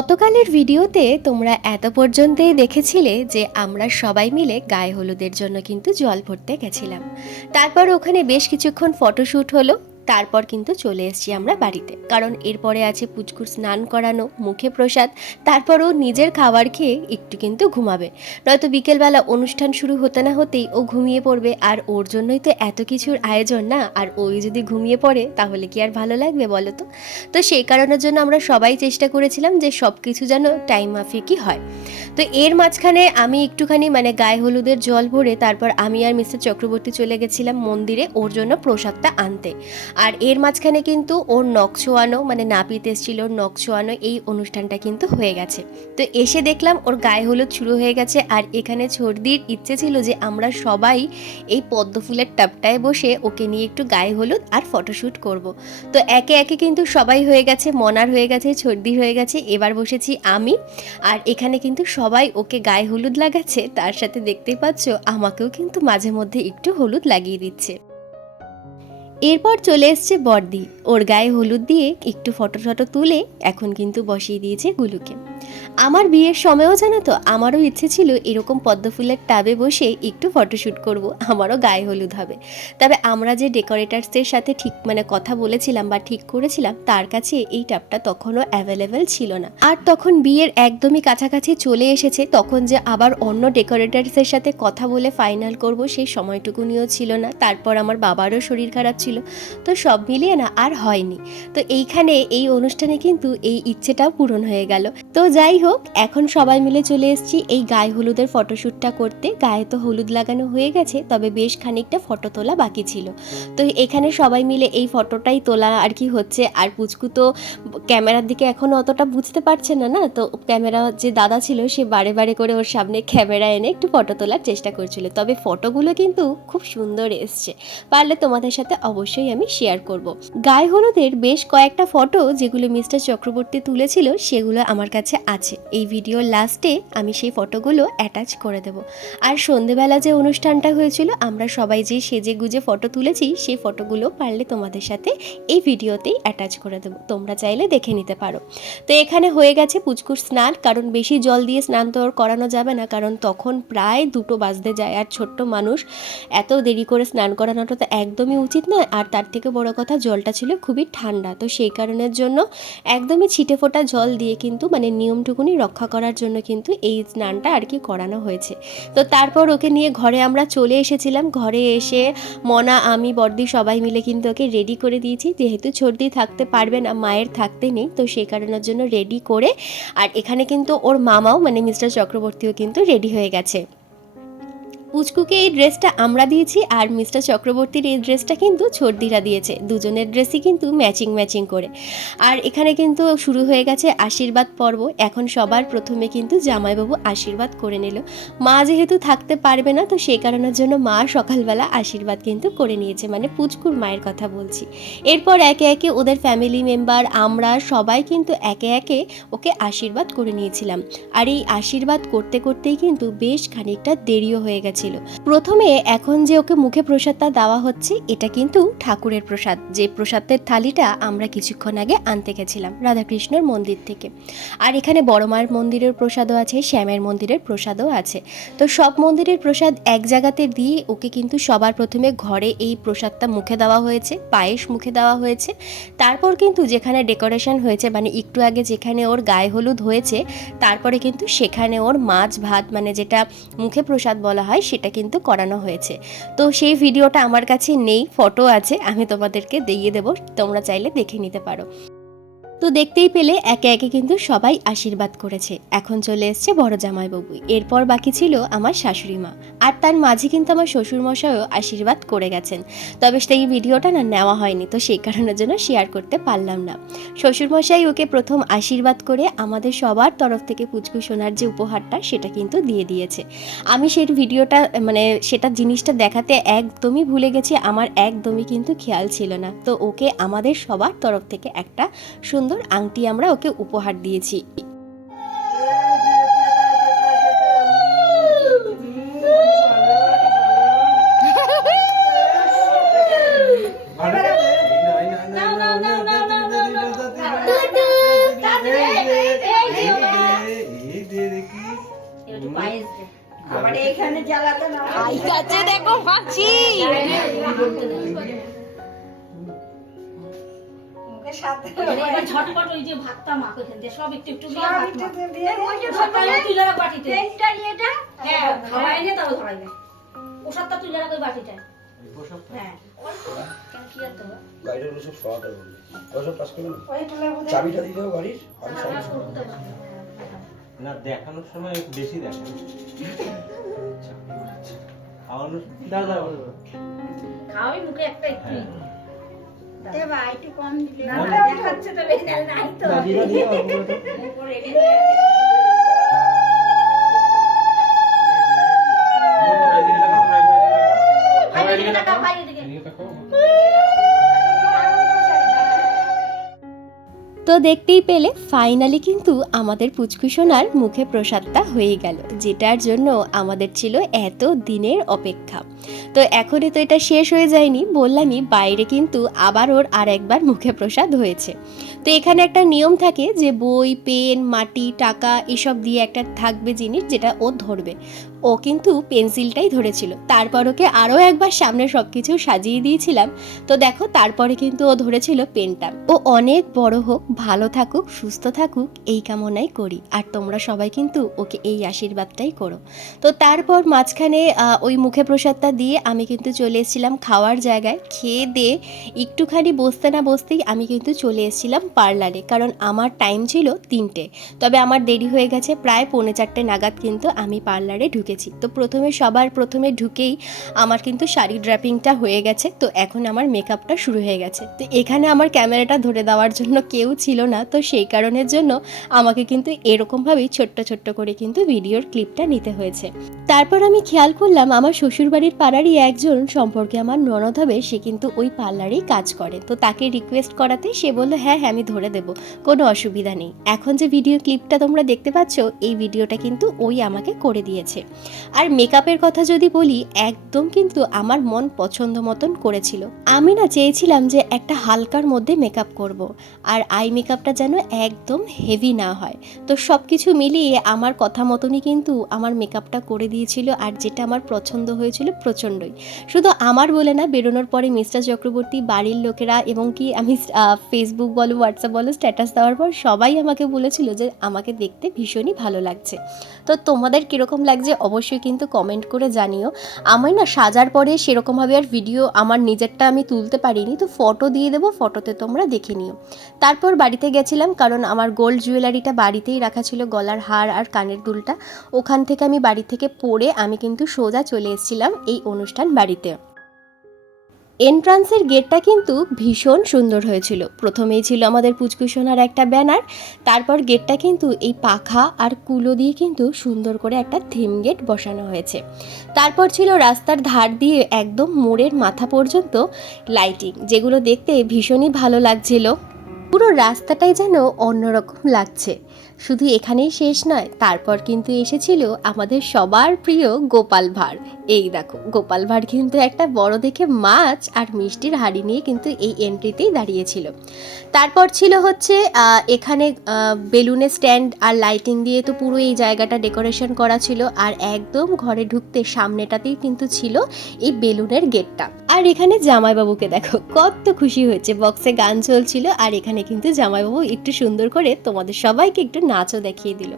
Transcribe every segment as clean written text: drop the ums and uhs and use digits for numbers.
গতকালের ভিডিওতে তোমরা এত পর্যন্তই দেখেছিলে যে আমরা সবাই মিলে গায়ে হলুদের জন্য কিন্তু জল ভরতে গেছিলাম। তারপর ওখানে বেশ কিছুক্ষণ ফটোশ্যুট হলো। তারপর কিন্তু চলে এসেছি আমরা বাড়িতে, কারণ এরপরে আছে পুচকুর স্নান করানো, মুখে প্রসাদ, তারপরও নিজের খাবার খেয়ে একটু কিন্তু ঘুমাবে, নয়তো বিকেলবেলা অনুষ্ঠান শুরু হতে না হতেই ও ঘুমিয়ে পড়বে। আর ওর জন্যই তো এত কিছুর আয়োজন না, আর ওই যদি ঘুমিয়ে পড়ে তাহলে কি আর ভালো লাগবে বলো তো। তো সেই কারণের জন্য আমরা সবাই চেষ্টা করেছিলাম যে সব কিছু যেন টাইম মাফিকই হয়। তো এর মাঝখানে আমি একটুখানি গায়ে হলুদের জল ভরে তারপর আমি আর মিস্টার চক্রবর্তী চলে গেছিলাম মন্দিরে ওর জন্য প্রসাদটা আনতে। আর এর মাঝখানে কিন্তু ওর নখ ছোঁয়ানো নাপিত এসেছিল, নখ ছোঁয়ানো এই অনুষ্ঠানটা কিন্তু হয়ে গেছে। তো এসে দেখলাম ওর গায়ে হলুদ শুরু হয়ে গেছে। আর এখানে ছর্দির ইচ্ছে ছিল যে আমরা সবাই এই পদ্ম ফুলের টাবটায় বসে ওকে নিয়ে একটু গায়ে হলুদ আর ফটোশ্যুট করব। তো একে একে কিন্তু সবাই হয়ে গেছে, মনার হয়ে গেছে, ছর্দি হয়ে গেছে, এবার বসেছি আমি। আর এখানে কিন্তু সবাই ওকে গায়ে হলুদ লাগাচ্ছে, তার সাথে দেখতেই পাচ্ছ আমাকেও কিন্তু মাঝে মধ্যে একটু হলুদ লাগিয়ে দিচ্ছে। এরপর চলে এসছে বর্দি, ওর গায়ে হলুদ দিয়ে একটু ফটো তুলে এখন কিন্তু বসিয়ে দিয়েছে গুলুকে। আমার বিয়ের সময়ও জানো তো আমারও ইচ্ছে ছিল এরকম পদ্ম ফুলের টাবে বসে একটু ফটোশ্যুট করব, আমারও গায়ে হলুদ হবে। তবে আমরা যে ডেকোরেটার্সদের সাথে ঠিক কথা বলেছিলাম বা ঠিক করেছিলাম, তার কাছে এই টাবটা তখনও অ্যাভেলেবেল ছিল না। আর তখন বিয়ের একদমই কাছাকাছি চলে এসেছে, তখন যে আবার অন্য ডেকোরেটার্সের সাথে কথা বলে ফাইনাল করব সেই সময়টুকুনিও ছিল না। তারপর আমার বাবারও শরীর খারাপ ছিল, তো সব মিলিয়ে না আর হয়নি। তো এইখানে এই অনুষ্ঠানে কিন্তু এই ইচ্ছেটাও পূরণ হয়ে গেল। তো যাই হোক, এখন সবাই মিলে চলে এসেছি এই গায়ে হলুদের ফটোশ্যুটটা করতে। গায়ে তো হলুদ লাগানো হয়ে গেছে, তবে বেশ খানিকটা ফটো তোলা বাকি ছিল। তো এখানে সবাই মিলে এই ফটোটাই তোলা আর কি হচ্ছে। আর পুচকু তো ক্যামেরার দিকে এখনও অতটা বুঝতে পারছে না, তো ক্যামেরা যে দাদা ছিল সে বারে বারে করে ওর সামনে ক্যামেরা এনে একটু ফটো তোলার চেষ্টা করছিল। তবে ফটোগুলো কিন্তু খুব সুন্দর এসছে, পারলে তোমাদের সাথে অবশ্যই আমি শেয়ার করব। গায়ে হলুদের বেশ কয়েকটা ফটো যেগুলো মিস্টার চক্রবর্তী তুলেছিল সেগুলো আমার কাছে আছে। এই ভিডিওর লাস্টে আমি সেই ফটোগুলো অ্যাটাচ করে দেব। আর সন্ধেবেলা যে অনুষ্ঠানটা হয়েছিল আমরা সবাই যে সেজে গুজে ফটো তুলেছি সেই ফটোগুলো পারলে তোমাদের সাথে এই ভিডিওতেই অ্যাটাচ করে দেবো, তোমরা চাইলে দেখে নিতে পারো। তো এখানে হয়ে গেছে পুচকুর স্নান, কারণ বেশি জল দিয়ে স্নান তো ওর করানো যাবে না, কারণ তখন প্রায় 2টো বাজতে যায়। আর ছোট্ট মানুষ এত দেরি করে স্নান করানোটা তো একদমই উচিত নয়। আর তার থেকে বড় কথা জলটা ছিল খুবই ঠান্ডা, তো সেই কারণের জন্য একদমই ছিটে ফোটা জল দিয়ে কিন্তু নিয়মটুকুনি রক্ষা করার জন্য কিন্তু এই স্নানটা আর কি করানো হয়েছে। তো তারপর ওকে নিয়ে ঘরে আমরা চলে এসেছিলাম। ঘরে এসে মনা, আমি, বর্দি সবাই মিলে কিন্তু ওকে রেডি করে দিয়েছি, যেহেতু ছর্দি থাকতে পারবে না, মায়ের থাকতে নেই, তো সেই কারণের জন্য রেডি করে। আর এখানে কিন্তু ওর মামাও মিস্টার চক্রবর্তীও কিন্তু রেডি হয়ে গেছে। পুচকুকে এই ড্রেসটা আমরা দিয়েছি, আর মিস্টার চক্রবর্তীর এই ড্রেসটা কিন্তু ছর্দিরা দিয়েছে, দুজনের ড্রেসই কিন্তু ম্যাচিং করে। আর এখানে কিন্তু শুরু হয়ে গেছে আশীর্বাদ পর্ব। এখন সবার প্রথমে কিন্তু জামাইবাবু আশীর্বাদ করে নিল। মা যেহেতু থাকতে পারবে না, তো সেই কারণের জন্য মা সকালবেলা আশীর্বাদ কিন্তু করে নিয়েছে, পুচকুর মায়ের কথা বলছি। এরপর একে একে ওদের ফ্যামিলি মেম্বার আমরা সবাই কিন্তু একে একে ওকে আশীর্বাদ করে নিয়েছিলাম। আর এই আশীর্বাদ করতে করতেই কিন্তু বেশ খানিকটা দেরিও হয়ে গেছে। প্রথমে এখন যে ওকে মুখে প্রসাদটা দেওয়া হচ্ছে এটা কিন্তু ঠাকুরের প্রসাদ, যে প্রসাদের থালিটা আমরা কিছুক্ষণ আগে আনতে গেছিলাম রাধাকৃষ্ণর মন্দির থেকে। আর এখানে বড় মায়ের মন্দিরের প্রসাদও আছে, শ্যামের মন্দিরের প্রসাদও আছে। তো সব মন্দিরের প্রসাদ এক জায়গাতে দিয়ে ওকে কিন্তু সবার প্রথমে ঘরে এই প্রসাদটা মুখে দেওয়া হয়েছে, পায়েস মুখে দেওয়া হয়েছে। তারপর কিন্তু যেখানে ডেকোরেশন হয়েছে একটু আগে যেখানে ওর গায়ে হলুদ হয়েছে, তারপরে কিন্তু সেখানে ওর মাছ ভাত যেটা মুখে প্রসাদ বলা হয় সেটা কিন্তু করানো হয়েছে। তো সেই ভিডিওটা আমার কাছে নেই, ফটো আছে, আমি তোমাদেরকে দিয়ে দেবো, তোমরা চাইলে দেখে নিতে পারো। তো দেখতেই পেলে একে একে কিন্তু সবাই আশীর্বাদ করেছে। এখন চলে এসছে বড় জামাইবাবু, এরপর বাকি ছিল আমার শাশুড়ি মা, আর তার মাঝে কিন্তু আমার শ্বশুরমশাইও আশীর্বাদ করে গেছেন। তবে সেই ভিডিওটা নেওয়া হয়নি, তো সেই কারণের জন্য শেয়ার করতে পারলাম না। শ্বশুরমশাই ওকে প্রথম আশীর্বাদ করে আমাদের সবার তরফ থেকে পুচকু সোনার যে উপহারটা সেটা কিন্তু দিয়ে দিয়েছে। আমি সেই ভিডিওটা সেটা জিনিসটা দেখাতে একদমই ভুলে গেছি, আমার একদমই কিন্তু খেয়াল ছিল না। তো ওকে আমাদের সবার তরফ থেকে একটা সুন্দর আংটি আমরা ওকে উপহার দিয়েছি। দেখো মাছি ঝটপট ওই যে ভাতটা মাখো এখান দিয়ে সব একটু একটু দিয়ে সকালে তুলে রাখ বাটিতে হ্যাঁ খাওয়াই নে তাও ধরাই না ওষুধটা তুলে রাখ ওই বাটিটায় হ্যাঁ কি আর তো বাইরের ওসব সরাতে বলবি ওসব কাজ করবে না চাবিটা দিয়ে দাও গাড়ির আমি না দেখানোর সময় একটু বেশি দেখে খাওয়ানোর দাদা খাওয়াই মুখে একটা একটু দেবা একটু কম দিলে না দেখাচ্ছে তো বেশি নাই তো দাদিরা দিয়ে রেডি হয়ে আছে তো দেখতেই পেলে ফাইনালি কিন্তু আমাদের পুচকুসোনার মুখে প্রসাদটা হয়ে গেল, যেটার জন্য আমাদের ছিল এত দিনের অপেক্ষা। তো এখনই তো এটা শেষ হয়ে যায়নি, বললামই বাইরে কিন্তু আবার ওর আর একবার মুখে প্রসাদ হয়েছে। তো এখানে একটা নিয়ম থাকে যে বই, পেন, মাটি, টাকা এসব দিয়ে একটা থাকবে জিনিস যেটা ও ধরবে। ও কিন্তু পেন্সিলটাই ধরেছিল, তারপর ওকে আরও একবার সামনে সব কিছু সাজিয়ে দিয়েছিলাম। তো দেখো তারপরে কিন্তু ও ধরেছিল পেনটা। ও অনেক বড় হোক, ভালো থাকুক, সুস্থ থাকুক এই কামনাই করি। আর তোমরা সবাই কিন্তু ওকে এই আশীর্বাদটাই করো। তো তারপর মাঝখানে ওই মুখে প্রসাদটা দিয়ে আমি কিন্তু চলে এসেছিলাম খাওয়ার জায়গায়। খেয়ে দিয়ে একটুখানি বসতে না বসতেই আমি কিন্তু চলে এসেছিলাম পার্লারে, কারণ আমার টাইম ছিল 3টে। তবে আমার দেরি হয়ে গেছে, প্রায় 3:45 নাগাদ কিন্তু আমি পার্লারে ঢুকেছি। তো সবার প্রথমে ঢুকেই আমার কিন্তু শাড়ি ড্র্যাপিংটা হয়ে গেছে। তো এখন আমার মেকআপটা শুরু হয়ে গেছে। তো এখানে আমার ক্যামেরাটা ধরে দেওয়ার জন্য কেউ ছিল না, তো সেই কারণের জন্য আমাকে কিন্তু এরকমভাবেই ছোট্ট ছোট্ট করে কিন্তু ভিডিওর ক্লিপটা নিতে হয়েছে। তারপর আমি খেয়াল করলাম আমার শ্বশুরবাড়ির পাড়ারই একজন সম্পর্কে আমার ননদ হবে, সে কিন্তু ওই পার্লারেই কাজ করে। তো তাকে রিকোয়েস্ট করাতে সে বললো হ্যাঁ আমি ধরে দেবো, কোনো অসুবিধা নেই। এখন যে ভিডিও ক্লিপটা তোমরা দেখতে পাচ্ছ, এই ভিডিওটা কিন্তু ওই আমাকে করে দিয়েছে। আর মেকআপের কথা যদি বলি, একদম কিন্তু আমার মন পছন্দ মতন করেছিল। আমি না চেয়েছিলাম যে একটা হালকার মধ্যে মেকআপ করব, আর আই মেকআপটা যেন একদম হেভি না হয়। তো সব কিছু মিলিয়ে আমার কথা মতনই কিন্তু আমার মেকআপটা করে দিয়েছিল, আর যেটা আমার পছন্দ হয়েছিল প্রচণ্ডই। শুধু আমার বলে না, বেরোনোর পরে মিস্টার চক্রবর্তী, বাড়ির লোকেরা, এবং কি আমি ফেসবুক বলো, হোয়াটসঅ্যাপ বলো, স্ট্যাটাস দেওয়ার পর সবাই আমাকে বলেছিল যে আমাকে দেখতে ভীষণই ভালো লাগছে। তো তোমাদের কীরকম লাগছে অবশ্যই কিন্তু কমেন্ট করে জানিও। আমি না সাজার পরে সেরকমভাবে আর ভিডিও আমার নিজেরটা আমি তুলতে পারিনি, তো ফটো দিয়ে দেবো, ফটোতে তোমরা দেখে নিও। তারপর বাড়িতে গেছিলাম, কারণ আমার গোল্ড জুয়েলারিটা বাড়িতেই রাখা ছিল, গলার হার আর কানের দুলটা। ওখান থেকে আমি বাড়ি থেকে পরে আমি কিন্তু সোজা চলে এসেছিলাম এই অনুষ্ঠান বাড়িতে। এন্ট্রান্সের গেটটা কিন্তু ভীষণ সুন্দর হয়েছিল। প্রথমেই ছিল আমাদের পুচকুসোনার একটা ব্যানার, তারপর গেটটা কিন্তু এই পাখা আর কুলো দিয়ে কিন্তু সুন্দর করে একটা থিম গেট বসানো হয়েছে। তারপর ছিল রাস্তার ধার দিয়ে একদম মোড়ের মাথা পর্যন্ত লাইটিং, যেগুলো দেখতে ভীষণই ভালো লাগছিল। পুরো রাস্তাটাই যেন অন্যরকম লাগছে। শুধু এখানেই শেষ নয়, তারপর কিন্তু এসেছিল আমাদের সবার প্রিয় গোপাল ভাঁড়। এই দেখো গোপাল ভাঁড় কিন্তু একটা বড় দেখে মাছ আর মিষ্টির হাঁড়ি নিয়ে কিন্তু এই এন্ট্রিতেই দাঁড়িয়েছিল। তারপর ছিল হচ্ছে এখানে বেলুনের স্ট্যান্ড আর লাইটিং দিয়ে তো পুরো এই জায়গাটা ডেকোরেশন করা ছিল। আর একদম ঘরে ঢুকতে সামনেটাতেই কিন্তু ছিল এই বেলুনের গেটটা। আর এখানে জামাইবাবুকে দেখো কত খুশি হয়েছে, বক্সে গান চলছিল, আর এখানে কিন্তু জামাইবাবু একটু সুন্দর করে তোমাদের সবাইকে একটু নাচও দেখিয়ে দিল।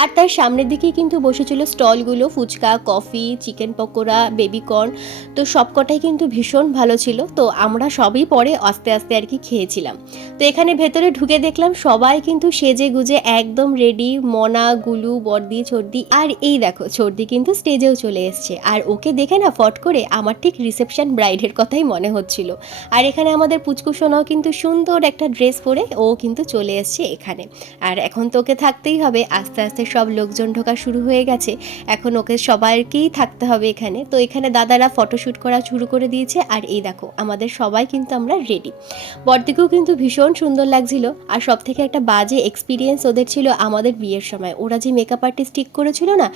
আর তার সামনের দিকেই কিন্তু বসেছিল স্টলগুলো, phuchka, coffee, chicken pakora, baby corn. তো সবকটাই কিন্তু ভীষণ ভালো ছিল। তো আমরা সবই পরে আস্তে আস্তে আর কি খেয়েছিলাম। তো এখানে ভেতরে ঢুকে দেখলাম সবাই কিন্তু সেজে গুজে একদম রেডি, মনা, গুলু, বর্দি, ছর্দি। আর এই দেখো ছর্দি কিন্তু স্টেজেও চলে এসছে। আর ওকে দেখে না ফট করে আমার ঠিক রিসেপশন ব্রাইডের কথাই মনে হচ্ছিল। আর এখানে আমাদের পুচকুসোনাও কিন্তু সুন্দর একটা ড্রেস পরে ও কিন্তু চলে এসছে এখানে। আর এখন তো ওকে থাকতেই হবে, আস্তে আস্তে সব লোকজন ঢোকা শুরু হয়ে গেছে, এখন ওকে সবাইকেই থাকতে হবে এখানে। তো এখানে দাদারা ফটোশ্যুট করা শুরু করে দিয়েছে। আর এই দেখো আমাদের সবাই কিন্তু আমরা রেডি। বর্দিকেও কিন্তু ভীষণ সুন্দর লাগছিল। আর সব থেকে একটা বাজে এক্সপিরিয়েন্স ওদের ছিল আমাদের বিয়ের সময়। ওরা যে মেকআপ আর্টিস্ট ঠিক করেছিল না,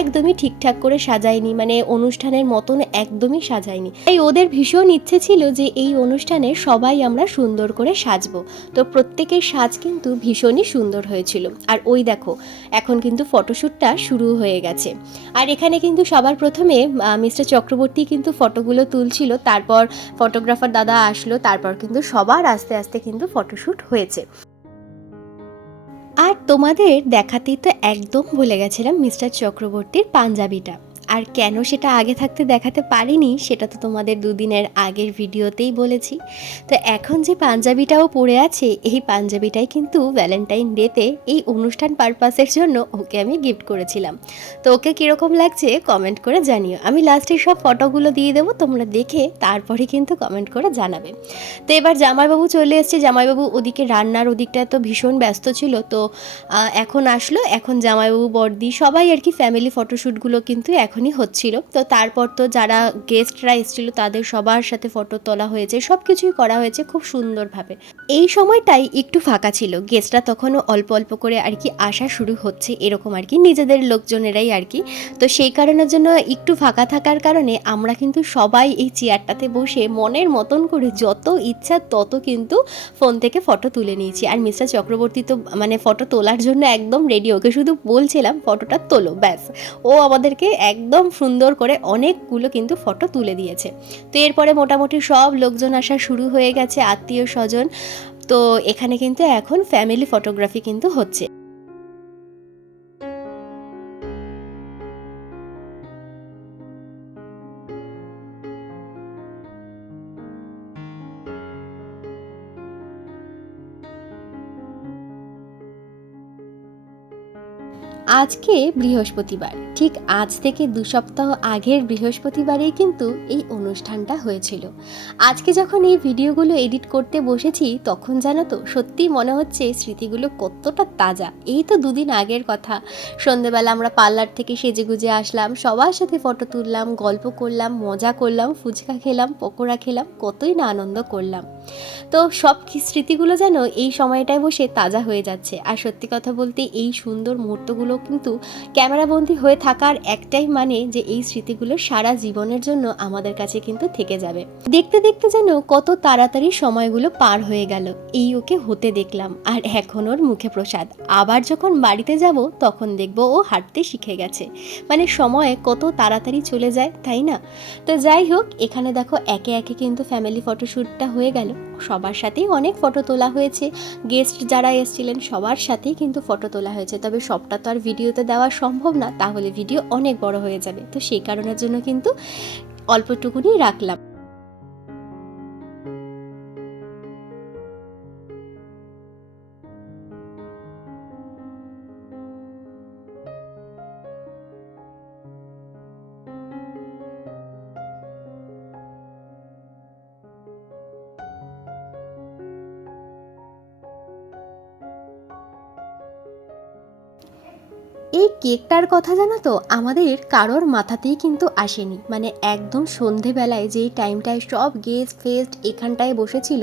একদমই ঠিকঠাক করে সাজায়নি, মানে অনুষ্ঠানের মতন একদমই সাজায়নি। তাই ওদের ভীষণ ইচ্ছে ছিল যে এই অনুষ্ঠানে সবাই আমরা সুন্দর করে সাজবো। তো প্রত্যেকের সাজ কিন্তু ভীষণই সুন্দর হয়েছিল। আর ওই দেখো এখন কিন্তু ফটোশ্যুটটা শুরু হয়ে গেছে। আর এখানে কিন্তু সবার প্রথমে মিস্টার চক্রবর্তী কিন্তু ফটোগুলো তুলছিল, তারপর ফটোগ্রাফার দাদা আসলো, তারপর কিন্তু সবার আস্তে আস্তে কিন্তু ফটোশ্যুট হয়েছে। আর তোমাদের দেখাতেই তো একদম ভুলে গেছিলাম মিস্টার চক্রবর্তীর পাঞ্জাবিটা। আর কেন সেটা আগে থাকতে দেখাতে পারিনি সেটা তো তোমাদের দুদিনের আগের ভিডিওতেই বলেছি। তো এখন যে পাঞ্জাবিটাও পরে আছে, এই পাঞ্জাবিটাই কিন্তু ভ্যালেন্টাইন ডেতে এই অনুষ্ঠান পারপাসের জন্য ওকে আমি গিফট করেছিলাম। তো ওকে কীরকম লাগছে কমেন্ট করে জানিও। আমি লাস্টে সব ফটোগুলো দিয়ে দেবো, তোমরা দেখে তারপরে কিন্তু কমেন্ট করে জানাবে। তো এবার জামাইবাবু চলে এসছে। জামাইবাবু ওদিকে রান্নার ওদিকটা তো ভীষণ ব্যস্ত ছিল, তো এখন আসলো। এখন জামাইবাবু বড়দি সবাই আর কি ফ্যামিলি ফটোশ্যুটগুলো কিন্তু এখনই হচ্ছিল। তো তারপর তো যারা গেস্টরা এসেছিলো তাদের সবার সাথে ফটো তোলা হয়েছে, সব কিছুই করা হয়েছে খুব সুন্দরভাবে। এই সময়টাই একটু ফাঁকা ছিল, গেস্টরা তখনও অল্প অল্প করে আর কি আসা শুরু হচ্ছে, এরকম আর কি নিজেদের লোকজনেরাই আর কি। তো সেই কারণের জন্য একটু ফাঁকা থাকার কারণে আমরা কিন্তু সবাই এই চেয়ারটাতে বসে মনের মতন করে যত ইচ্ছা তত কিন্তু ফোন থেকে ফটো তুলে নিয়েছি। আর মিস্টার চক্রবর্তী তো মানে ফটো তোলার জন্য একদম রেডি, ওকে শুধু বলছিলাম ফটোটা তোলো, ব্যাস ও আমাদেরকে একদম সুন্দর করে অনেকগুলো কিন্তু ফটো তুলে দিয়েছে। তো এরপরে মোটামুটি সব লোকজন আসা শুরু হয়ে গেছে, আত্মীয় স্বজন। তো এখানে কিন্তু এখন ফ্যামিলি ফটোগ্রাফি কিন্তু হচ্ছে। আজকে বৃহস্পতিবার, ঠিক আজ থেকে 2 সপ্তাহ আগের বৃহস্পতিবারেই কিন্তু এই অনুষ্ঠানটা হয়েছিল। আজকে যখন এই ভিডিওগুলো এডিট করতে বসেছি তখন জানো তো সত্যি মনে হচ্ছে স্মৃতিগুলো কতটা তাজা। এই তো 2 দিন আগের কথা, সন্ধেবেলা আমরা পার্লার থেকে সেজেগুজে আসলাম, সবার সাথে ফটো তুললাম, গল্প করলাম, মজা করলাম, ফুচকা খেলাম, পকোড়া খেলাম, কতই না আনন্দ করলাম। তো সব স্মৃতিগুলো যেন এই সময়টায় বসে তাজা হয়ে যাচ্ছে। আর সত্যি কথা বলতে এই সুন্দর মুহূর্তগুলো কিন্তু ক্যামেরাবন্দি হয়ে থাকার একটাই মানে যে এই স্মৃতিগুলো সারা জীবনের জন্য আমাদের কাছে কিন্তু থেকে যাবে। দেখতে দেখতে যেন কত তাড়াতাড়ি সময়গুলো পার হয়ে গেল, এই ওকে হতে দেখলাম। আর এখন ওর মুখে প্রসাদ। আবার যখন বাড়িতে যাব তখন দেখবো ও হাঁটতে শিখে গেছে। মানে সময় কত তাড়াতাড়ি চলে যায়, তাই না? তো যাই হোক, এখানে দেখো একে একে কিন্তু ফ্যামিলি ফটোশ্যুটটা হয়ে গেল। সবার সাথেই অনেক ফটো তোলা হয়েছে, গেস্ট যারা এসেছিলেন সবার সাথেই কিন্তু ফটো তোলা হয়েছে। তবে সবটা তো আর ভিডিওতে দেওয়া সম্ভব না, তাহলে ভিডিও অনেক বড় হয়ে যাবে। তো সেই কারণের জন্য কিন্তু অল্পটুকুনি রাখলাম। এই কেকটার কথা জানো তো আমাদের কারোর মাথাতেই কিন্তু আসেনি। মানে একদম সন্ধেবেলায় যেই টাইমটায় সব গেস্ট ফেস্ট এখানটায় বসেছিল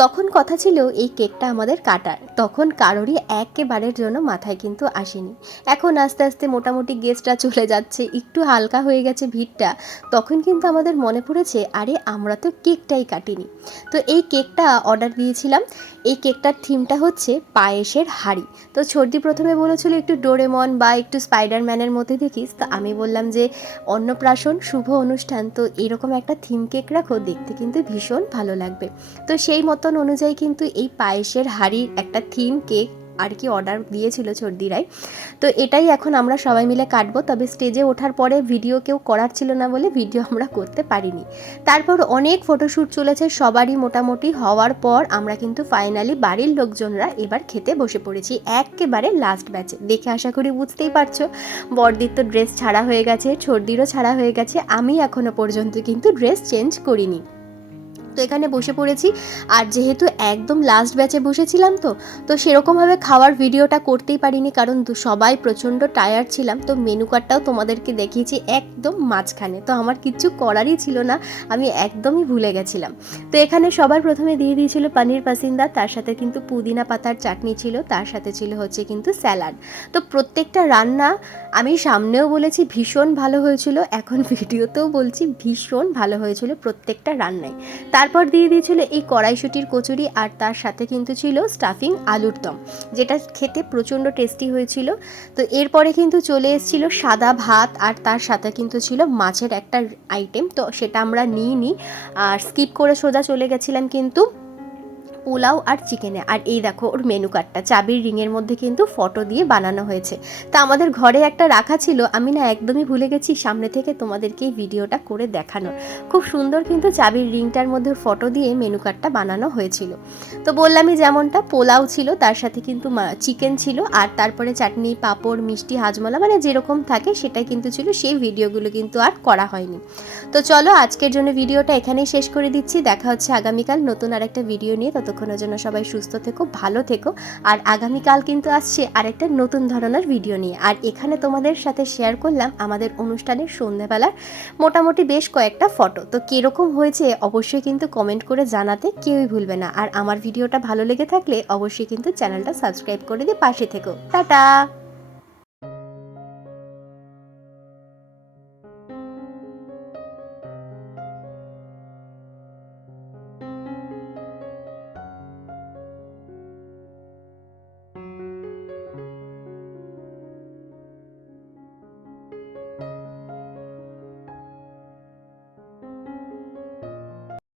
তখন কথা ছিল এই কেকটা আমাদের কাটার, তখন কারোরই একেবারের জন্য মাথায় কিন্তু আসেনি। এখন আস্তে আস্তে মোটামুটি গেস্টরা চলে যাচ্ছে, একটু হালকা হয়ে গেছে ভিড়টা, তখন কিন্তু আমাদের মনে পড়েছে আরে আমরা তো কেকটাই কাটিনি। তো এই কেকটা অর্ডার দিয়েছিলাম। এই কেকটার থিমটা হচ্ছে পায়েসের হাঁড়ি। তো ছর্দি প্রথমে বলেছিল একটু ডোরেমন বা একটু স্পাইডারম্যানের মধ্যে দেখিস, তো আমি বললাম যে অন্নপ্রাশন শুভ অনুষ্ঠান, তো এরকম একটা থিম কেক রাখো, দেখতে কিন্তু ভীষণ ভালো লাগবে। তো সেই মতন অনুযায়ী কিন্তু এই পায়েসের হাঁড়ির একটা থিম কেক আর কি অর্ডার দিয়েছিল ছর্দিরাই। তো এটাই এখন আমরা সবাই মিলে কাটবো। তবে স্টেজে ওঠার পরে ভিডিও কেউ করার ছিল না বলে ভিডিও আমরা করতে পারিনি। তারপর অনেক ফটোশ্যুট চলেছে সবারই মোটামুটি হওয়ার পর আমরা কিন্তু ফাইনালি বাড়ির লোকজনরা এবার খেতে বসে পড়েছি একেবারে লাস্ট ব্যাচে। দেখে আশা করি বুঝতেই পারছো বড়দির তো ড্রেস ছাড়া হয়ে গেছে, ছর্দিরও ছাড়া হয়ে গেছে, আমি এখনো পর্যন্ত কিন্তু ড্রেস চেঞ্জ করিনি। তো এখানে বসে পড়েছি। আর যেহেতু একদম লাস্ট ব্যাচে বসেছিলাম তো সেরকমভাবে খাওয়ার ভিডিওটা করতেই পারিনি, কারণ সবাই প্রচণ্ড টায়ার্ড ছিলাম। তো মেনু কার্ডটাও তোমাদেরকে দেখিয়েছি একদম মাঝখানে, তো আমার কিচ্ছু করারই ছিল না, আমি একদমই ভুলে গেছিলাম। তো এখানে সবার প্রথমে দিয়ে দিয়েছিল পনির পাসিন্দা, তার সাথে কিন্তু পুদিনা পাতার চাটনি ছিল, তার সাথে ছিল হচ্ছে কিন্তু স্যালাড। তো প্রত্যেকটা রান্না আমি সামনেও বলেছি ভীষণ ভালো হয়েছিল, এখন ভিডিওতেও বলছি ভীষণ ভালো হয়েছিল প্রত্যেকটা রান্নায়। তারপর দিয়ে দিয়েছিল এই কড়াইশুঁটির কচুরি, আর তার সাথে কিন্তু ছিল স্টাফিং আলুর দম, যেটা খেতে প্রচণ্ড টেস্টি হয়েছিল। তো এরপরে কিন্তু চলে এসেছিলো সাদা ভাত, আর তার সাথে কিন্তু ছিল মাছের একটা আইটেম, তো সেটা আমরা নিইনি আর স্কিপ করে সোজা চলে গেছিলাম কিন্তু পোলাও আর চিকেনে। আর এই দেখো ওর মেনু কার্ডটা চাবির রিংয়ের মধ্যে কিন্তু ফটো দিয়ে বানানো হয়েছে। তা আমাদের ঘরে একটা রাখা ছিল, আমি না একদমই ভুলে গেছি সামনে থেকে তোমাদেরকে এই ভিডিওটা করে দেখানোর। খুব সুন্দর কিন্তু চাবির রিংটার মধ্যে ফটো দিয়ে মেনু কার্ডটা বানানো হয়েছিল। তো বললামই যেমনটা পোলাও ছিল, তার সাথে কিন্তু চিকেন ছিল, আর তারপরে চাটনি, পাঁপড়, মিষ্টি, হাজমলা, মানে যেরকম থাকে সেটাই কিন্তু ছিল। সেই ভিডিওগুলো কিন্তু আর করা হয়নি। তো চলো আজকের জন্য ভিডিওটা এখানেই শেষ করে দিচ্ছি। দেখা হচ্ছে আগামীকাল নতুন আরেকটা ভিডিও নিয়ে। ততক্ষণের জন্য সবাই সুস্থ থেকো, ভালো থেকো। আর আগামীকাল কিন্তু আসছে আরেকটা নতুন ধরনের ভিডিও নিয়ে। আর এখানে তোমাদের সাথে শেয়ার করলাম আমাদের অনুষ্ঠানের সন্ধ্যাবেলার মোটামুটি বেশ কয়েকটা ফটো। তো কীরকম হয়েছে অবশ্যই কিন্তু কমেন্ট করে জানাতে কেউই ভুলবে না। আর আমার ভিডিওটা ভালো লেগে থাকলে অবশ্যই কিন্তু চ্যানেলটা সাবস্ক্রাইব করে দিয়ে পাশে থেকো। টাটা।